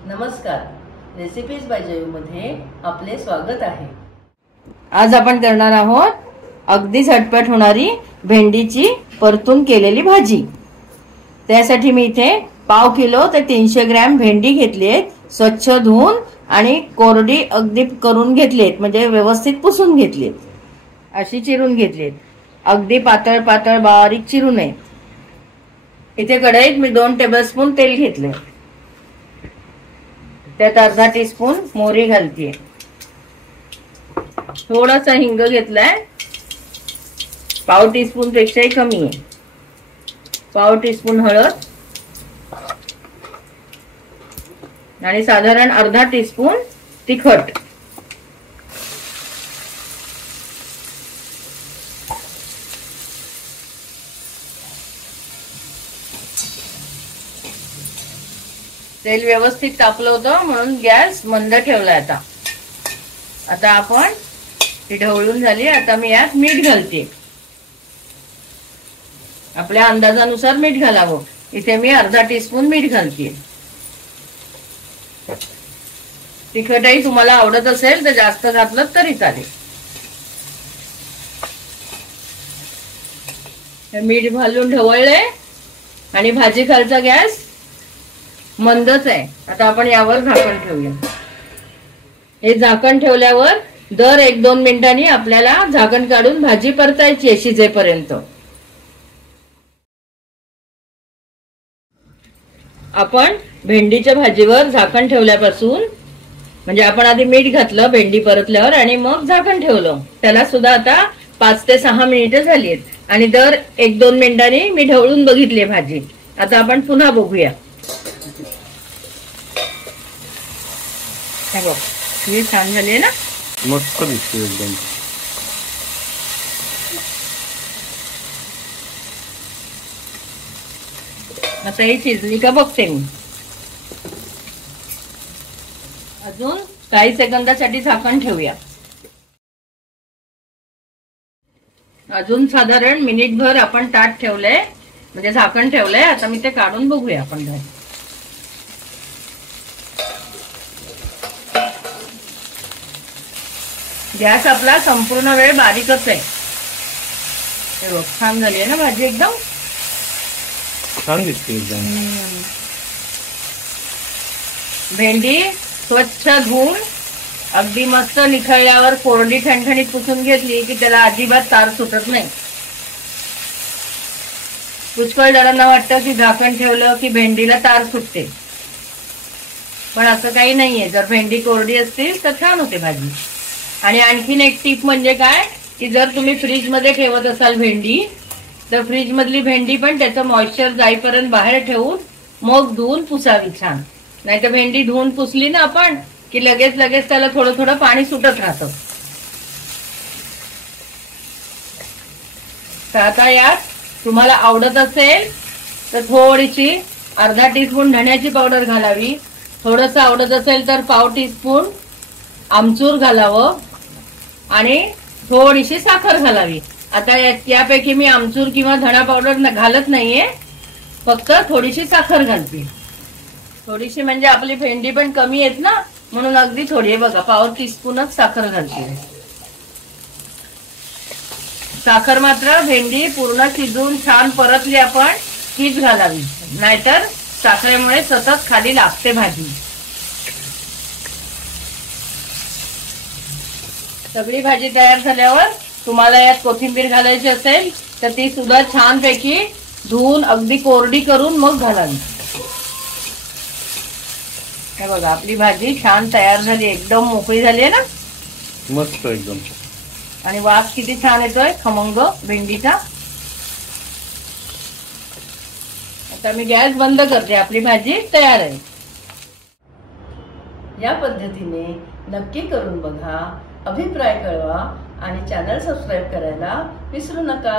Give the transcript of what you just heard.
नमस्कार, recipes bye Jayu मध्ये आपले स्वागत आहे। आज आपण करणार आहोत अगदी झटपट होणारी भेंडीची परतून केलेली भाजी। त्यासाठी मी इथे पाव किलो ते 300 ग्रॅम भेंडी घेतलीये, स्वच्छ धुवून आणि कोरडी अगदी करून घेतलीत, म्हणजे व्यवस्थित पुसून घेतलीत। अशी चिरून घेतलीत, अगदी पातळ पातळ बारीक चिरू नये। इथे कढईत मी 2 टेबलस्पून तेल घेतले, त्यात अर्धा टीस्पून मोहरी घालतीये, थोडासा हिंग घेतलाय, पाव टीस्पून पेक्षाही कमी आहे, पाव टीस्पून हळद आणि साधारण अर्धा टीस्पून तिखट। तेल व्यवस्थित तापलं होतं म्हणून गॅस मंद ठेवलाय। आता आपण ती ढवळून झाली। आता मी यात मीठ घालते, आपल्या अंदाजानुसार मीठ घालावं। इथे मी अर्धा टीस्पून मीठ घालते। तिखटही तुम्हाला आवडत असेल तर जास्त घातलं तरी चालेल। मीठ घालून ढवळले आणि भाजी खालचा गॅस मंदच आहे। आता आपण यावर झाकण ठेवूया। हे झाकण ठेवल्यावर दर 1-2 मिनिटांनी आपल्याला झाकण काढून भाजी परतायची शिजेपर्यंत। आपण भेंडीच्या भाजीवर झाकण ठेवल्यापासून, म्हणजे आपण आधी मीठ घातलं भेंडी परतल्यावर आणि मग झाकण ठेवलं, त्याला सुद्धा आता 5 ते 6 मिनिटं झालीत आणि दर 1-2 मिनिटांनी मी ढवळून बघितली भाजी। आता आपण पुन्हा बघूया। हे बघ, ही छान झाली ना, मस्त दिसते एकदम। आता ही शिजली का बघते मी। अजून काही सेकंदासाठी झाकण ठेवूया। अजून साधारण मिनिटभर आपण ताट ठेवलंय, म्हणजे झाकण ठेवलंय। आता मी ते काढून बघूया आपण। गॅस आपला संपूर्ण वेळ बारीकच आहे। हे बघ, छान झाली आहे ना भाजी, एकदम छान दिसते एकदम। भेंडी स्वच्छ धुवून अगदी मस्त निखळल्यावर कोरडी ठणठणीत पुसून घेतली की त्याला अजिबात तार सुटत नाही। पुष्कळ जणांना वाटतं की झाकण ठेवलं की भेंडीला तार सुटते, पण असं काही नाहीये। जर भेंडी कोरडी असतील तर छान होते भाजी। आणि आणखीन एक टीप म्हणजे काय की जर तुम्ही फ्रीज मध्ये ठेवत असाल भेंडी, तर फ्रीज मधली भेंडी पण त्याचं मॉइश्चर जाईपर्यंत बाहेर ठेवून मग धुवून पुसावी छान। नाही तर भेंडी धुवून पुसली ना आपण की लगेच त्याला थोडं थोडं पाणी सुटत राहतं। तर आता यात तुम्हाला आवडत असेल तर थोडीशी अर्धा टीस्पून धण्याची पावडर घालावी, थोडस आवडत असेल तर पाव टीस्पून आमचूर घालावं आणि थोडीशी साखर घालावी। आता यापैकी मी आमचूर किंवा धणा पावडर घालत नाहीये, फक्त थोडीशी साखर घालते। थोडीशी म्हणजे आपली भेंडी पण कमी आहेत ना, म्हणून अगदी थोडी, बघा पाव टीस्पूनच साखर घालते। साखर मात्र भेंडी पूर्ण शिजून छान परतली आपण हीच घालावी, नाहीतर साखरेमुळे सतत खाली लागते भाजी। सगळी भाजी तयार झाल्यावर तुम्हाला यात कोथिंबीर घालायची असेल तर ती सुद्धा छानपैकी धुवून अगदी कोरडी करून मग घालावी। हे बघा, आपली भाजी छान तयार झाली, एकदम मोकळी झाली आहे ना, मस्त एकदम। आणि वास किती छान येतोय खमंग भेंडीचा। आता मी गॅस बंद करते, आपली भाजी तयार आहे। या पद्धतीने नक्की करून बघा, अभिप्राय कळवा आणि चॅनल सबस्क्राईब करायला विसरू नका।